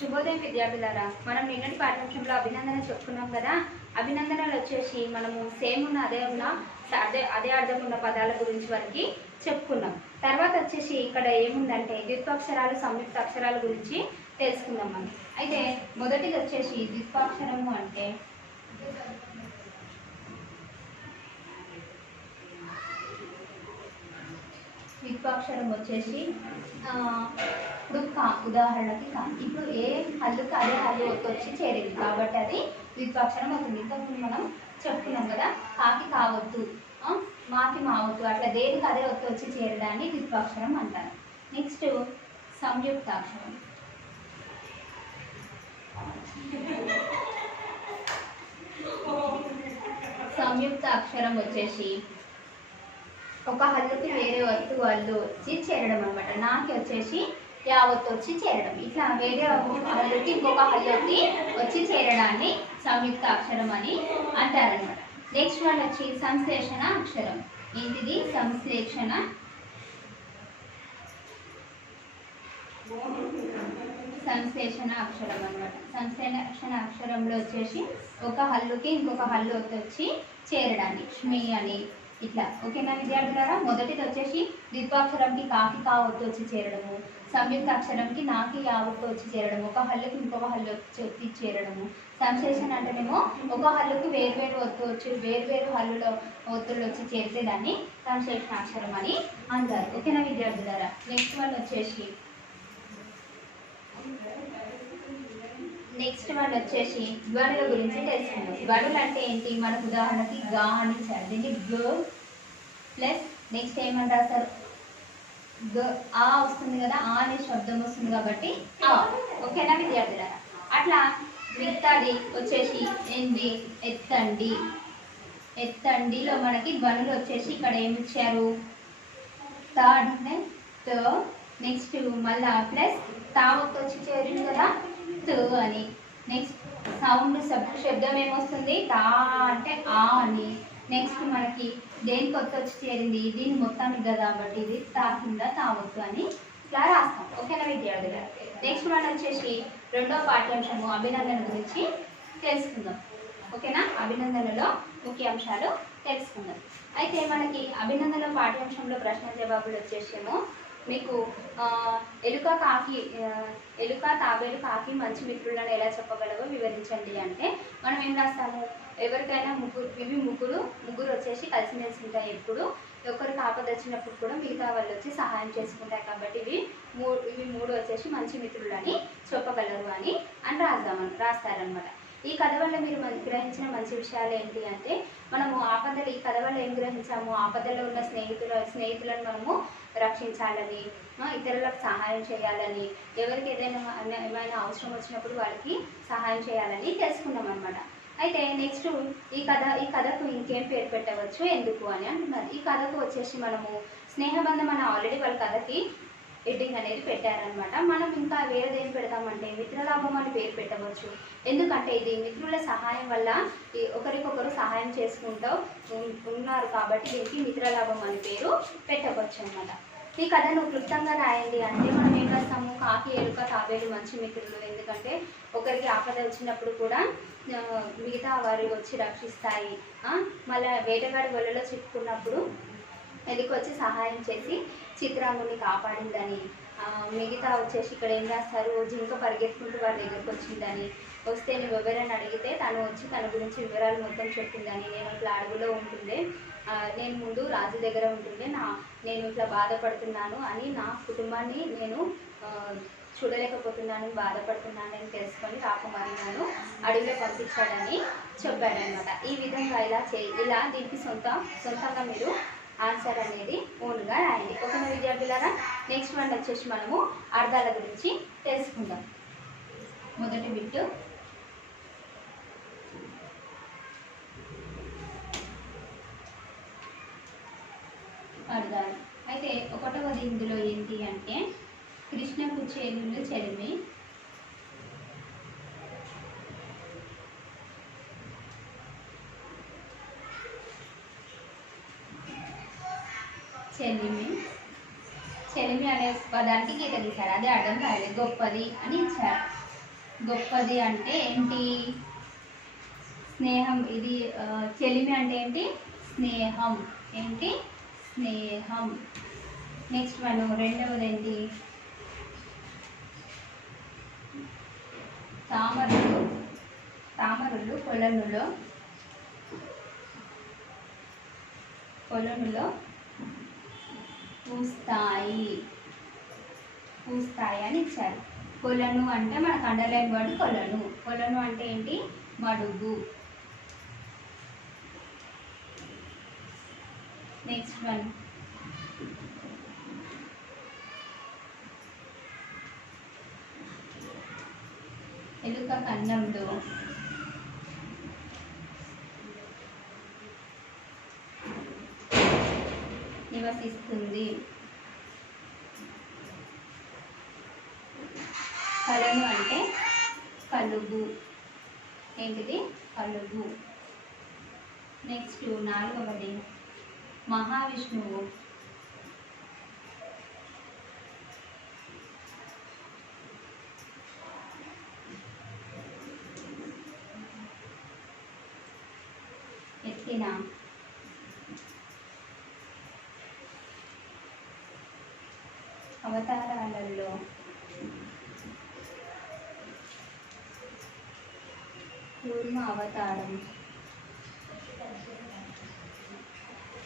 శుభోదయం విద్యార్థులారా, మనం నిన్నటి పాఠ్యాంశంలో అభినందన చెప్పుకున్నాం కదా. అభినందనలు వచ్చేసి మనము సేమ్ ఉన్న అదే అర్థం ఉన్న పదాల గురించి వరకు చెప్పుకున్నాం. తర్వాత వచ్చేసి ఇక్కడ ఏముందంటే ద్విత్వాక్షరాలు సంయుక్త అక్షరాల గురించి తెలుసుకుందాం మనం. అయితే మొదటిది వచ్చేసి ద్విత్వాక్షరము అంటే ద్విత్వాక్షరం వచ్చేసి ఇప్పుడు ఉదాహరణకి ఇప్పుడు ఏ హల్లుకి అదే హల్లు వచ్చి చేరేది కాబట్టి అది ద్విత్వాక్షరం అవుతుంది. ఇంతకుముందు మనం చెప్పుకున్నాం కదా, కాకి కావద్దు, మాకి మావద్దు, అట్లా దేనికి అదే వచ్చి చేరడాన్ని ద్విత్వాక్షరం అంటారు. నెక్స్ట్ సంయుక్తాక్షరం. సంయుక్త అక్షరం వచ్చేసి ఒక హల్లుకి వేరే ఒత్తు హల్లు వచ్చి చేరడం అనమాట. నాకి వచ్చేసి యావత్తు వచ్చి చేరడం, ఇట్లా వేరే హల్లుకి ఇంకొక హల్లుకి వచ్చి చేరడాన్ని సంయుక్త అక్షరం అని అంటారనమాట. నెక్స్ట్ వన్ వచ్చి సంశ్లేషణ అక్షరం. ఏంటిది? సంశ్లేషణ అక్షరం అనమాట. సంశ్లేషణ అక్షరంలో వచ్చేసి ఒక హల్లుకి ఇంకొక హల్లు వచ్చి చేరడాన్ని ష్మి అని ఇట్లా. ఓకేనా విద్యార్థులారా? మొదటిది వచ్చేసి ద్విత్వాక్షరంకి కాకి కావత్తు వచ్చి చేరడము, సంయుక్త అక్షరంకి నాకి యావత్తు వచ్చి చేరడము, ఒక హల్లుకి ఇంకొక హల్లు వచ్చి చేరడము. సంశ్లేషణ అంటేనేమో ఒక హల్లుకి వేర్వేరు ఒత్తు వచ్చి వేర్వేరు హల్లులో ఒత్తులు వచ్చి చేరితే దాన్ని సంశ్లేషణ అక్షరం అని అంటారు. ఓకేనా విద్యార్థులారా? నెక్స్ట్ వన్ వచ్చేసి ధ్వనుల గురించి తెలుసుకుందాం. ధ్వనులు అంటే ఏంటి? మనకు ఉదాహరణకి గా అని ఇచ్చారు, దీన్ని గ ప్లస్ నెక్స్ట్ ఏమని రాస్తారు? గ ఆ వస్తుంది కదా, ఆ అనే శబ్దం వస్తుంది కాబట్టి ఆ. ఓకేనా విద్యార్థులారా? అట్లా మిగతాది వచ్చేసి ఏంటి? ఎత్తండి. ఎత్తండిలో మనకి ధ్వనులు వచ్చేసి ఇక్కడ ఏమి ఇచ్చారు? త అంటే త, నెక్స్ట్ మళ్ళా ప్లస్ తావత్తు వచ్చి చేరింది కదా తు అని. నెక్స్ట్ సౌండ్ శబ్దం ఏమొస్తుంది? తా అంటే ఆ అని. నెక్స్ట్ మనకి దేనికి కొత్త వచ్చి చేరింది? దీన్ని మొత్తానికి కదా కాబట్టి ఇది తా కింద తావత్తు అని ఇట్లా రాస్తాం. ఓకేనా విద్యార్థులు? నెక్స్ట్ మనం వచ్చేసి రెండో పాఠ్యాంశము అభినందన గురించి తెలుసుకుందాం. ఓకేనా? అభినందనలో ముఖ్య అంశాలు తెలుసుకుందాం. అయితే మనకి అభినందన పాఠ్యాంశంలో ప్రశ్న జవాబులు వచ్చేసేమో మీకు ఎలుక తాబేలు కాకి మంచి మిత్రులను ఎలా చెప్పగలవో వివరించండి అంటే మనం ఏం రాస్తాము? ఎవరికైనా ముగ్గురు వచ్చేసి కలిసిమెలిసి ఉంటాయి. ఎప్పుడు ఒకరికి ఆపద వచ్చినప్పుడు కూడా మిగతా వాళ్ళు వచ్చి సహాయం చేసుకుంటాయి కాబట్టి ఇవి మూడు వచ్చేసి మంచి మిత్రులని చెప్పగలరు అని రాస్తారనమాట. ఈ కథ వల్ల మీరు గ్రహించిన మంచి విషయాలు ఏంటి అంటే మనము ఈ కథ వల్ల ఏం గ్రహించాము? ఆపదలో ఉన్న స్నేహితులను మనము రక్షించాలని, ఇతరులకు సహాయం చేయాలని, ఎవరికి ఏమైనా అవసరం వచ్చినప్పుడు వాళ్ళకి సహాయం చేయాలని తెలుసుకున్నాం అనమాట. అయితే నెక్స్ట్ ఈ కథకు ఇంకేం పేరు పెట్టవచ్చు, ఎందుకు అని అంటున్నారు. ఈ కథకు వచ్చేసి మనము స్నేహబంధం అని ఆల్రెడీ వాళ్ళ కథకి హెడ్డింగ్ అనేది పెట్టారనమాట. మనం ఇంకా వేరేదేం పెడతామంటే మిత్రలాభం అని పేరు పెట్టవచ్చు. ఎందుకంటే ఇది మిత్రుల సహాయం వల్ల ఒకరికొకరు సహాయం చేసుకుంటూ ఉన్నారు కాబట్టి దీనికి మిత్రలాభం అని పేరు పెట్టవచ్చు అనమాట. ఈ కథను క్లుప్తంగా రాయండి అంటే మనం ఏం రాస్తాము? కాకి ఎలుక తాబేలు మంచి మిత్రులు, ఎందుకంటే ఒకరికి ఆపద వచ్చినప్పుడు కూడా మిగతా వారు వచ్చి రక్షిస్తాయి. మళ్ళీ వేటగాడి వలలో చిక్కుకున్నప్పుడు ఎలుక వచ్చి సహాయం చేసి చిత్రాంగుని కాపాడిందని. మిగతా వచ్చేసి ఇక్కడ ఏం రాస్తారు? జింక పరిగెత్తుకుంటూ వారి దగ్గరకు వచ్చిందని, వస్తే నువ్వు ఎవరైనా అడిగితే తను వచ్చి తన గురించి వివరాలు మొత్తం చెప్పిందని. నేను ఇట్లా అడవిలో ఉంటుండే, నేను ముందు రాజు దగ్గర ఉంటుండే, నేను ఇట్లా బాధపడుతున్నాను అని, నా కుటుంబాన్ని నేను చూడలేకపోతున్నాను, బాధపడుతున్నాను అని తెలుసుకొని రాకుమారి నన్ను అడవిలో పంపించాడని చెప్పాడనమాట. ఈ విధంగా ఇలా దీనికి సొంతంగా మీరు ఆన్సర్ అనేది ఓన్గా రాయండి. ఓకేనా విద్యార్థులారా? నెక్స్ట్ వన్ వచ్చేసి మనము అర్థాల గురించి తెలుసుకుందాం. మొదటి బిట్టు అర్థాలు. అయితే ఒకటవది ఇందులో ఏంటి అంటే కృష్ణకు చేనులు చెలిమి, చెలిమి అనే పదానికి గీత గీశారు, అది అర్థం కాలేదు. గొప్పది అని ఇచ్చారు. గొప్పది అంటే ఏంటి? స్నేహం. ఇది చెలిమి అంటే ఏంటి? స్నేహం. ఏంటి? స్నేహం. నెక్స్ట్ వన్ రెండవది ఏంటి? తామరులు. తామరులు కొలనులో పూస్తాయి. పూస్తాయి అని ఇచ్చారు. కొలను అంటే మనకు అండర్లైన్ వర్డ్ కొలను. కొలను అంటే ఏంటి? మడుగు. నెక్స్ట్ వన్ ఎలుక కన్నంలో నివసిస్తుంది. కలను అంటే కలుగు. ఏంటిది? కలుగు. నెక్స్ట్ నాలుగవది మహావిష్ణువు. ఎత్తిన అవతారాలలో కూర్మ అవతారం.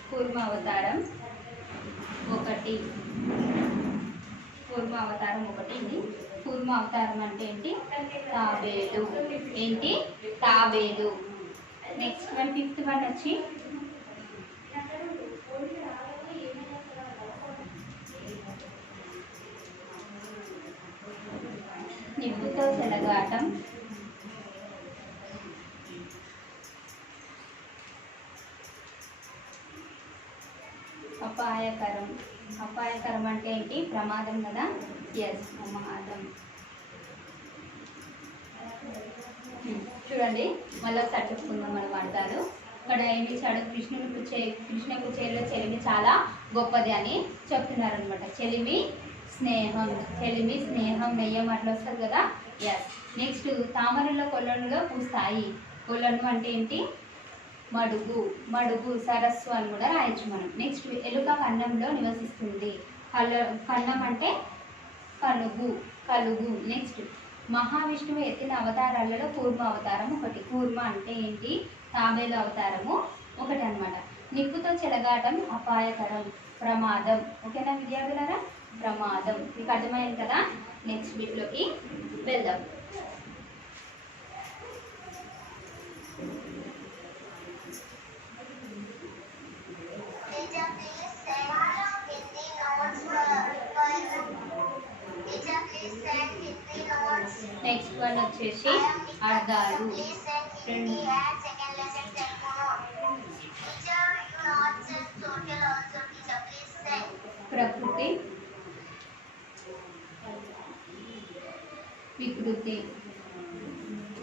కూర్మ అవతారం ఒకటి. కూర్మ అవతారం ఒకటి. కూర్మ అవతారం అంటే ఏంటి? తాబేలు. ఏంటి? తాబేలు. నెక్స్ట్ వన్ ఫిఫ్త్ వన్ వచ్చి నిప్పుతో చెలగాటం. అపాయకరం. అపాయకరం అంటే ఏంటి? ప్రమాదం కదా. ఎస్, ప్రమాదం. చూడండి మళ్ళీ ఒకసారి చెప్పుకుందాం మనం అర్థాలు. ఇక్కడ ఏమి ఇచ్చాడు? కృష్ణ కుచేలో చెలిమి చాలా గొప్పది అని చెప్తున్నారు అనమాట. చెలిమి స్నేహం. చెలిమి స్నేహం నెయ్యం అట్లా వస్తుంది కదా. ఎస్. నెక్స్ట్ తామరలో కొలనులో పూస్తాయి. కొలను అంటే ఏంటి? మడుగు. మడుగు సరస్సు అని కూడా రాయొచ్చు మనం. నెక్స్ట్ ఎలుక కన్నంలో నివసిస్తుంది. కన్నం అంటే కలుగు. కలుగు. నెక్స్ట్ మహావిష్ణువు ఎత్తిన అవతారాలలో కూర్మ అవతారం ఒకటి. కూర్మ అంటే ఏంటి? తాబేలు అవతారము ఒకటి అనమాట. నిప్పుతో చెలగాటం అపాయకరం, ప్రమాదం. ఓకేనా విద్యార్థులారా? ప్రమాదం. మీకు అర్థమైంది కదా. నెక్స్ట్ బిట్లోకి వెళ్దాం. నెక్స్ట్ వన్ వచ్చేసి అర్థాలు. ప్రకృతి, వికృతి.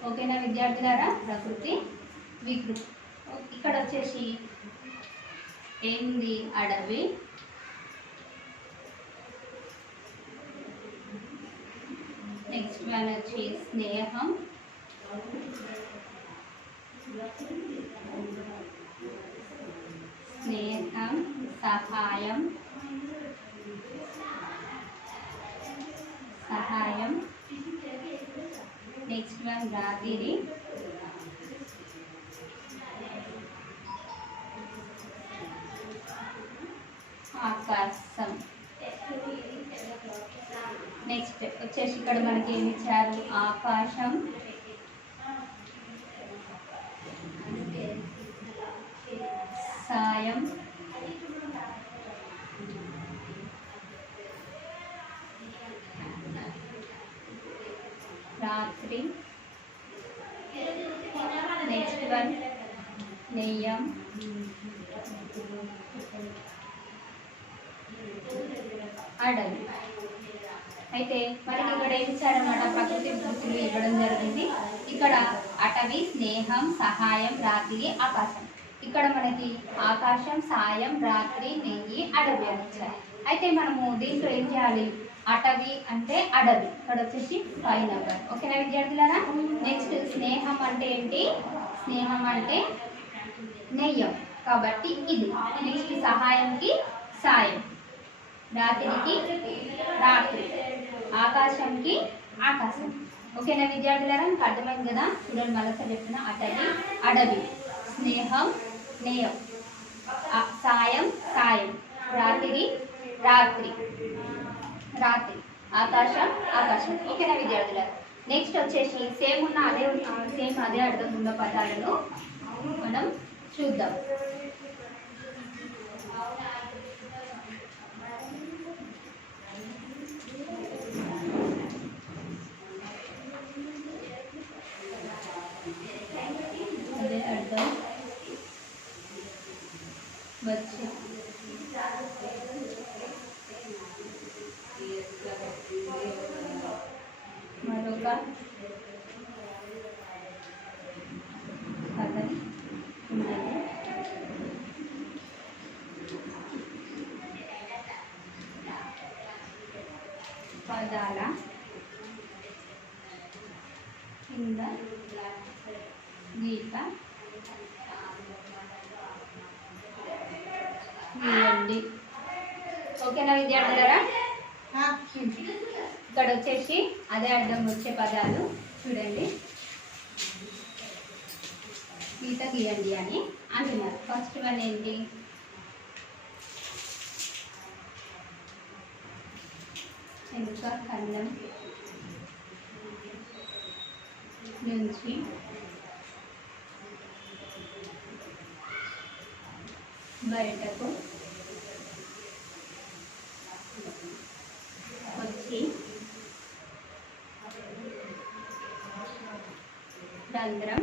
ఓకేనా విద్యార్థులారా? ప్రకృతి, వికృతి. ఇక్కడ వచ్చేసి ఏంది? అడవి. నెక్స్ట్ వన్ వచ్చి స్నేహం. స్నేహం, సహాయం. సహాయం. నెక్స్ట్ వన్ రాత్రి. ఆకాశం. నెక్స్ట్ వచ్చేసి ఇక్కడ మనకి ఏమి ఇచ్చారు? ఆకాశం, సాయం, రాత్రి. నెక్స్ట్ వన్ నెయ్యం, అడవి. అయితే మనకి ఇక్కడ ఏమి ఇచ్చారన్నమాట? ప్రకృతి వికృతులు ఇవ్వడం జరిగింది. ఇక్కడ అటవి, స్నేహం, సహాయం, రాత్రి, ఆకాశం. ఇక్కడ మనకి ఆకాశం, సాయం, రాత్రి, నెయ్యి, అడవి అని ఇచ్చారు. అయితే మనము దీంట్లో ఏం చేయాలి? అటవి అంటే అడవి, ఇక్కడ వచ్చేసి 5 నెంబర్. ఓకేనా విద్యార్థులారా? నెక్స్ట్ స్నేహం అంటే ఏంటి? స్నేహం అంటే నెయ్యం కాబట్టి ఇది. నెక్స్ట్ సహాయంకి సాయం, రాత్రికి రాత్రి, ఆకాశంకి ఆకాశం. ఓకేనా విద్యార్థులారా? మీకు అర్థమైంది కదా? చూడండి మళ్ళీ చెప్తున్నా. అటవి అడవి, స్నేహం నేయం, సాయం సాయం, రాత్రి రాత్రి రాత్రి, ఆకాశం ఆకాశం. ఓకేనా విద్యార్థులారా? నెక్స్ట్ వచ్చేసి సేమ్ అదే అర్థం ఉన్న పదాలను మనం చూద్దాం. అదే అర్థం వచ్చి మరొక పదం ఉన్నది. పదాల కింద గీత గీయండి. ఓకేనా విద్యార్థులారా? ఇక్కడ వచ్చేసి అదే అర్థం వచ్చే పదాలు చూడండి. గీత గీయండి అని అంటున్నారు. ఫస్ట్ వన్ ఏంటి? ఎలుక కన్నం నుంచి బయటకు వచ్చి రంధ్రం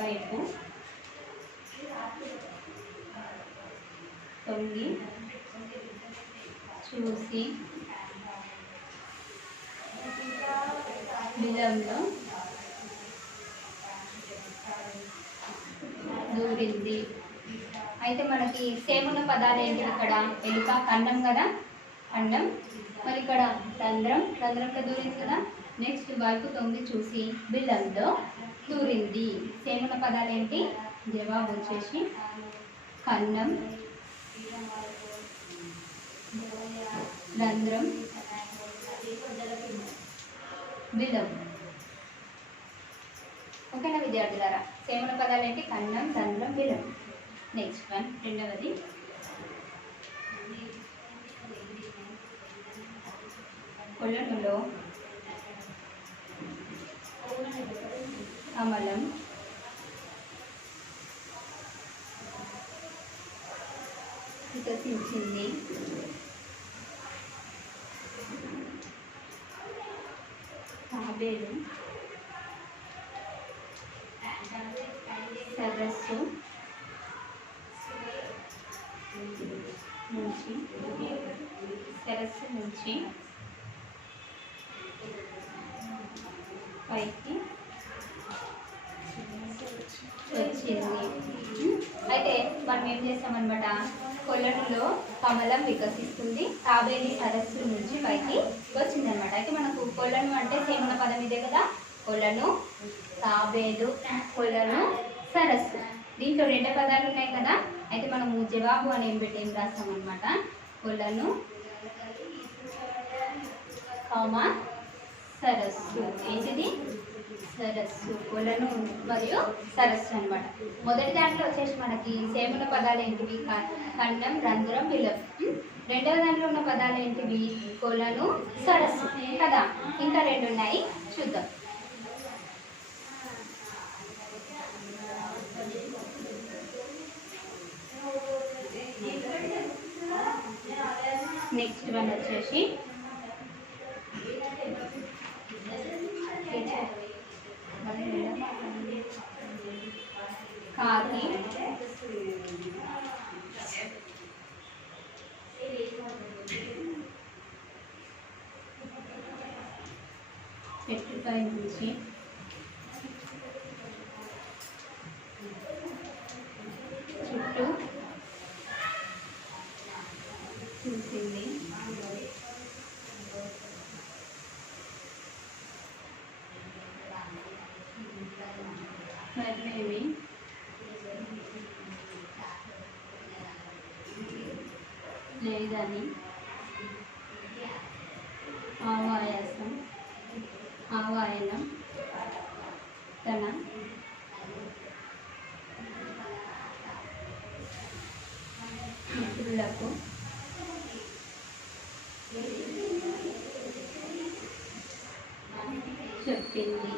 వైపు తొంగి చూసి బిలంలో దూరింది. అయితే మనకి సేమ్ ఉన్న పదాలు ఏంటి? ఇక్కడ ఎలుక ఖండం కదా, ఖండం. మరి ఇక్కడ రంధ్రం, రంధ్రంలో దూరింది కదా. నెక్స్ట్ వైపు తొంగి చూసి బిల్లంలో దూరింది. సేమ్ ఉన్న పదాలు ఏంటి? జవాబు వచ్చేసి ఖండం, రంధ్రం, బిలం. ఓకేనా విద్యార్థులారా? సేమ్ ఉన్న పదాలు ఏంటి? ఖండం, రంధ్రం, బిలం. నెక్స్ట్ వన్ రెండవది. కొలనులో కమలం వికసించింది. తాబేలు సరస్సు నుంచి పైకి వచ్చింది. అయితే మనం ఏం చేస్తామన్నమాట? కొలనులో కమలం వికసిస్తుంది, తాబేలి సరస్సు నుంచి పైకి వచ్చిందనమాట. అయితే మనకు కొలను అంటే సేమన పదం ఇదే కదా. కొలను, తాబేలు, కొలను, సరస్సు. దీంట్లో 2 పదాలు ఉన్నాయి కదా. అయితే మనము జవాబు అని ఏం రాస్తామన్నమాట? కొలను, సరస్సు. ఏంటిది? సరస్సు. కొలను మరియు సరస్సు అనమాట. మొదటి దాంట్లో వచ్చేసి మనకి సేముల పదాలు ఏంటివి? ఖండం, రంధ్రం, బిలం. రెండవ దాంట్లో ఉన్న పదాలు ఏంటివి? కొలను, సరస్సు కదా. ఇంకా 2 ఉన్నాయి, చూద్దాం. నెక్స్ట్ వన్ వచ్చేసి కాకి, చెట్టుపై నుంచి చుట్టూ ఏమేమి లేదని ఆవాయాసం ఆవాయనం తన మిత్రులకు చెప్పింది.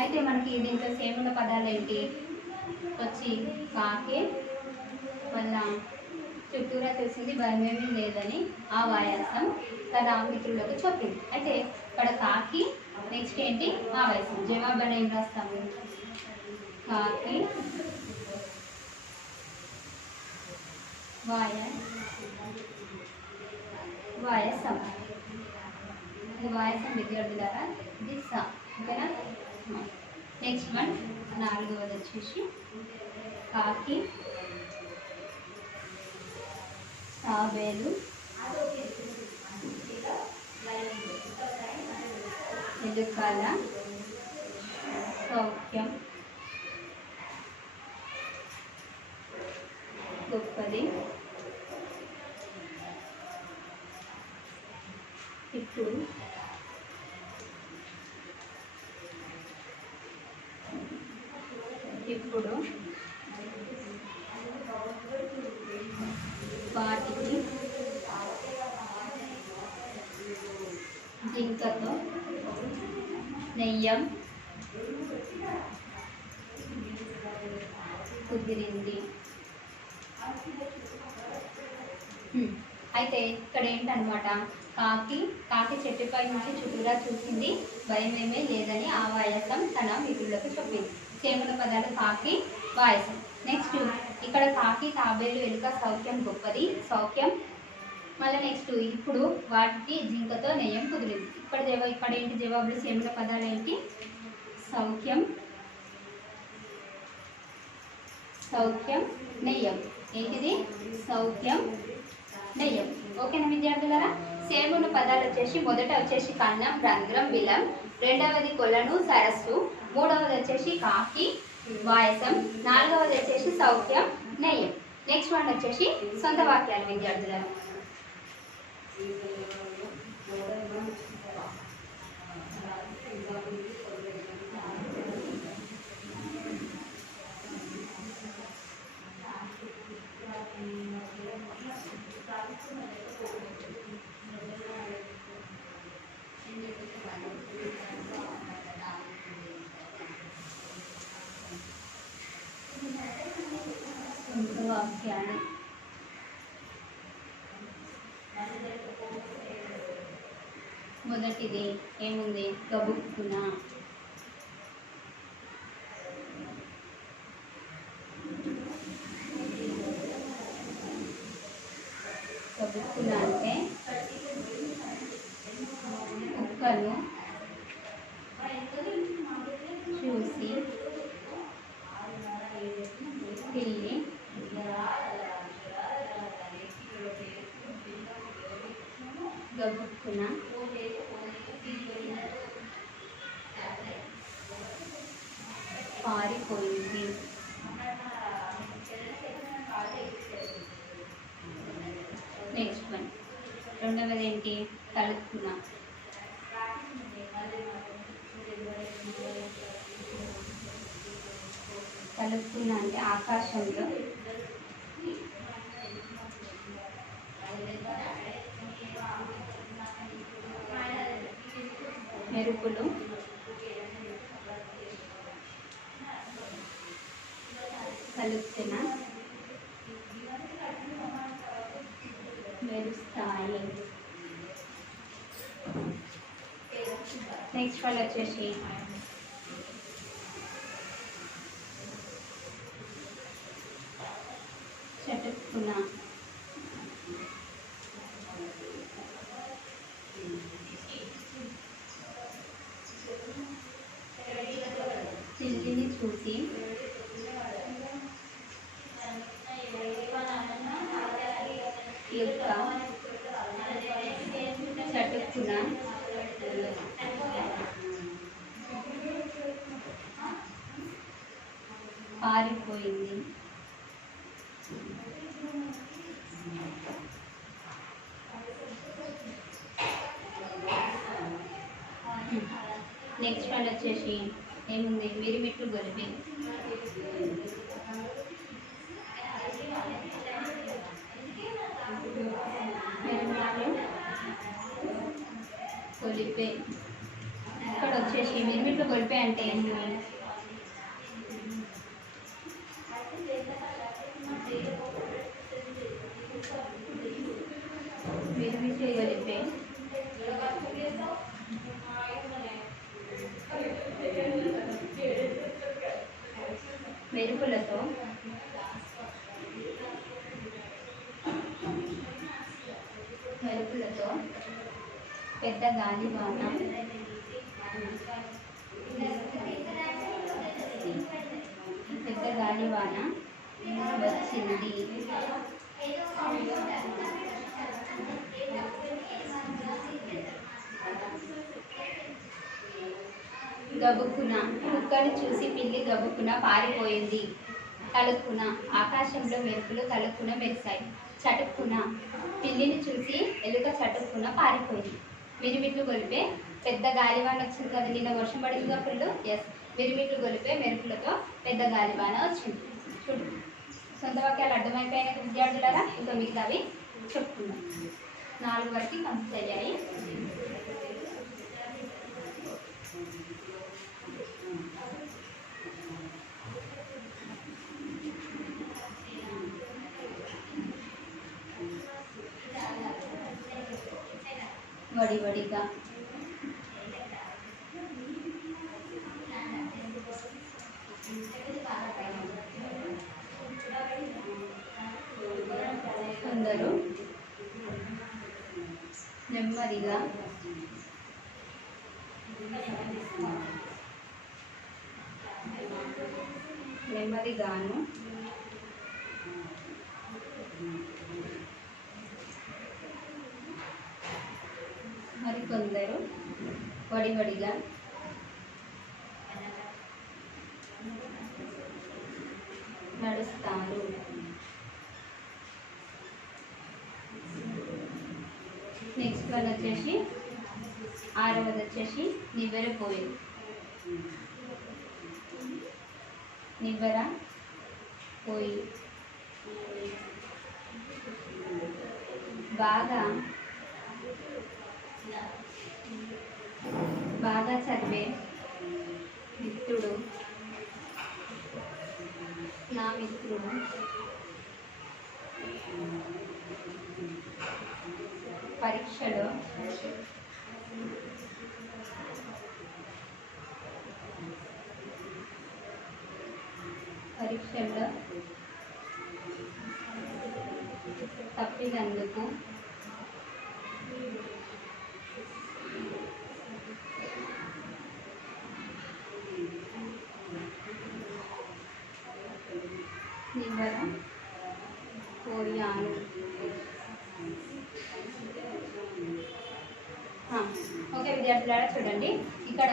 అయితే మనకి దీంట్లో సేమ్ ఉన్న పదాలు ఏంటి వచ్చి కాకే, మళ్ళా చుట్టూరా తెలిసింది భయమేమీ లేదని ఆ వాయాసం తన మిత్రులకు చెప్పింది. అయితే ఇక్కడ కాకి నెక్స్ట్ ఏంటి ఆవాయాసం. జవాబు అని ఏం రాస్తాము? కాకి వాయాసం. ఇది వాయాసం విద్యార్థులారా, ఇది స. ఓకేనా? నెక్స్ట్ వన్ 4వది వచ్చేసి కాకి తాబేలు ఎలుకల సౌఖ్యం గొప్పది. ఇప్పుడు వాటికి జింకతో నెయ్యం కుదిరింది. అయితే ఇక్కడ ఏంటనమాట, కాకి చెట్టుపై నుంచి చుట్టూరా చూసింది, భయమేమే లేదని ఆ వాయాసం తన మిత్రులకు చెప్పింది. సేముల పదాలు కాకి వాయాసం. నెక్స్ట్ ఇక్కడ కాకి తాబేలు ఎలుక సౌఖ్యం గొప్పది, సౌఖ్యం. మళ్ళీ నెక్స్ట్ ఇప్పుడు వాటికి జింకతో నెయ్యం కుదిరింది. ఇక్కడ ఏంటి జవాబులు? సేముల పదాలు ఏంటి? సౌఖ్యం నెయ్యం. ఏంటిది? సౌఖ్యం నెయ్యం. ఓకేనా విద్యార్థులారా? సేమ్ ఉన్న పదాలు వచ్చేసి మొదట వచ్చేసి కన్నం, రంధ్రం, విలం, రెండవది కొలను, సరస్సు, మూడవది వచ్చేసి కాకి వాయసం, నాలుగవది వచ్చేసి సౌఖ్యం నెయ్యం. నెక్స్ట్ వన్ వచ్చేసి సొంత వాక్యాలు విద్యార్థులారా. వాక్యాలు మొదటిది ఏముంది? గబుక్కున. గబుక్కున అంటే కుక్కను చూసి పిల్లి గబుక్కున పారిపోయింది. నెక్స్ట్ వన్ రెండవది ఏంటి? తలుక్కున. తలుక్కున అంటే ఆకాశంలో మెరుపులు తలుక్కున మెరుస్తాయి. నెక్స్ట్ వాళ్ళు వచ్చేసి చటుక్కున. పిల్లిని చూసి యొక్క చటుక్కున పారిపోయింది. నెక్స్ట్ వన్ వచ్చేసి ఏముంది, మిరిమిట్లు గొలిపి. గొలిపే. ఇక్కడ వచ్చేసి మిరిమిట్లు గొలిపే అంటే ఏంటి, మిరిమిట్లు గొలిపే మెరుపులతో పెద్ద గాలివాన వచ్చింది. గబుక్కున కుక్కను చూసి పిల్లి గబుక్కున పారిపోయింది. తలుక్కున ఆకాశంలో మెరుపులు తలుక్కున మెరిశాయి. చటుక్కున పిల్లిని చూసి ఎలుక చటుక్కున పారిపోయింది. మిరిమిట్లు గొలిపే పెద్ద గాలివాన వచ్చింది కదా, నిన్న వర్షం పడిందిగా ఫుల్. ఎస్, మిరిమిట్లు గొలిపే మెరుపులతో పెద్ద గాలివాన వచ్చింది. చూడు, సొంత వాక్యాలు అర్థమైపోయిన విద్యార్థులారా, ఇంకా మిగతావి చెప్పుకున్నాం. 4 వరకు కంప్లీట్ అయ్యాయి. వడివడిగా కొందరు నెమ్మదిగా నెమ్మదిగాను మరికొందరు వడివడిగా నడుస్తారు. నెక్స్ట్ వన్ వచ్చేసి 6వది వచ్చేసి నివ్వెరపోయింది. నివ్వెర పోయి బాగా చదివే మిత్రుడు నా మిత్రుడు పరీక్షలో తప్పినందుకు నివ్వెర పోయాను. ఓకే విద్యార్థులారా, చూడండి ఇక్కడ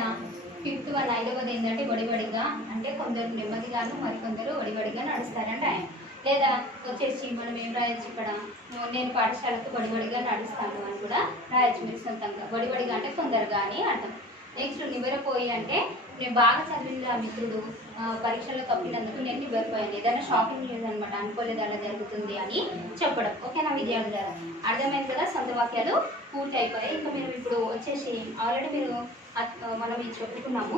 5th వన్ 5వది ఏంటంటే వడివడిగా, అంటే కొందరు నెమ్మదిగాను మరికొందరు వడివడిగా నడుస్తారని రాయండి. లేదా వచ్చేసి మనం ఏం రాయొచ్చు ఇక్కడ, నేను పాఠశాలకు వడివడిగా నడుస్తాను అని కూడా రాయొచ్చు మీరు సొంతంగా. వడివడిగా అంటే తొందరగా అని అర్థం. నెక్స్ట్ నివ్వెరపోయి అంటే నేను బాగా చదివిన మిత్రుడు పరీక్షలో తప్పినందుకు నేను నివ్వెరపోయాను. ఏదైనా షాకింగ్ న్యూస్ అనమాట, అనుకోలేదు అలా జరుగుతుంది అని చెప్పడం. ఓకేనా విద్యార్థులారా, అర్థమైంది కదా? సొంత వాక్యాలు పూర్తి అయిపోయాయి. ఇంకా మీరు ఇప్పుడు వచ్చేసి ఆల్రెడీ మీరు మనం ఇది చెప్పుకున్నాము,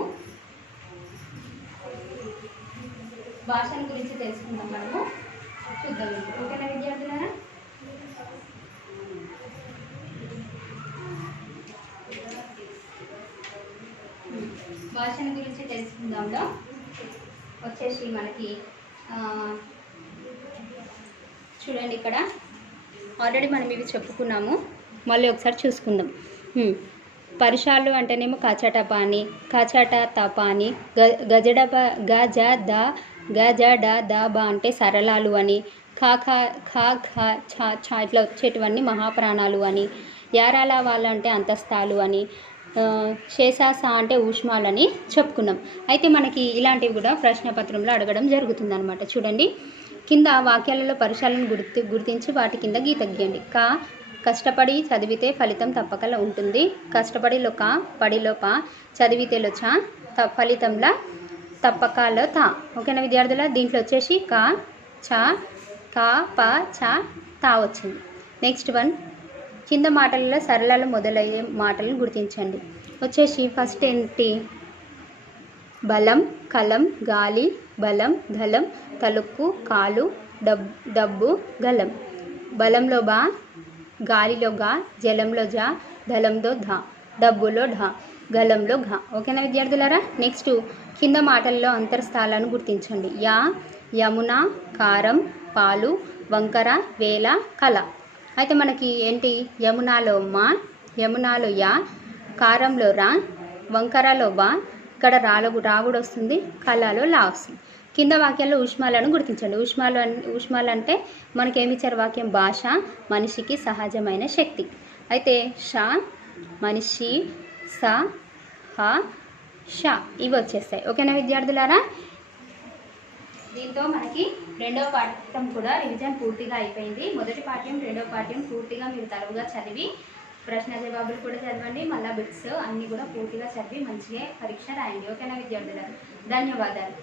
భాషల గురించి తెలుసుకుందాం మనము, చూద్దాం. ఓకేనా విద్యార్థులారా? భాషల గురించి తెలుసుకుందాంలో వచ్చేసి మనకి చూడండి, ఇక్కడ ఆల్రెడీ మనం ఇవి చెప్పుకున్నాము, మళ్ళీ ఒకసారి చూసుకుందాం. పరిశాలు అంటేనేమో కచట పాని, కచట తపాని, గజడ దాబా అంటే సరళాలు అని, ఖా ఛా ఇట్లా వచ్చేటివన్నీ మహాప్రాణాలు అని, యారాల వాళ్ళు అంటే అంతస్తాలు అని, శేషాస అంటే ఊష్మాలని చెప్పుకున్నాం. అయితే మనకి ఇలాంటివి కూడా ప్రశ్నపత్రంలో అడగడం జరుగుతుందన్నమాట. చూడండి, కింద వాక్యాలలో పరుషాలను గుర్తించి వాటి కింద గీత గీయండి. కష్టపడి చదివితే ఫలితం తప్పక ఉంటుంది. కష్టపడిలో క, పడిలో ప, చదివితేలో చ, ఫలితంలో తప్పకలో తా. ఓకేనా విద్యార్థుల? దీంట్లో వచ్చేసి క, చ, క, ప, చ, తా వచ్చింది. నెక్స్ట్ వన్, కింద మాటలలో సరళాలు మొదలయ్యే మాటలను గుర్తించండి. వచ్చేసి ఫస్ట్ ఏంటి? బలం, కలం, గాలి, బలం, దళం, తలుక్కు, కాలు, డబ్బు, గలం. బలంలో బా, గాలిలో గా, జలంలో జా, దళంలో ధ, డబ్బులో ఢ, గలంలో ఘ. ఓకేనా విద్యార్థులారా? నెక్స్ట్ కింద మాటల్లో అంతర్స్థానాలను గుర్తించండి. యా, యమున, కారం, పాలు, వంకర, వేల, కళ. అయితే మనకి ఏంటి? యమునాలో మా, యమునాలో యా, కారంలో రా, వంకరలో బా, ఇక్కడ రాగుడు వస్తుంది, కళలో లా వస్తుంది. కింద వాక్యాల్లో ఊష్మాలను గుర్తించండి. ఊష్మాలు అంటే మనకేమి ఇచ్చారు? వాక్యం భాష మనిషికి సహజమైన శక్తి. అయితే ష మనిషి, స, హ, ష ఇవి వచ్చేస్తాయి. ఓకేనా విద్యార్థులారా? దీంతో మనకి రెండవ పాఠ్యం కూడా రివిజన్ పూర్తిగా అయిపోయింది. మొదటి పాఠ్యం రెండవ పాఠ్యం పూర్తిగా మీరు తరువుగా చదివి ప్రశ్న జవాబులు కూడా చదవండి. మళ్ళీ బిట్స్ అన్నీ కూడా పూర్తిగా చదివి మంచిగా పరీక్ష రాయండి. ఓకేనా విద్యార్థులారా? ధన్యవాదాలు.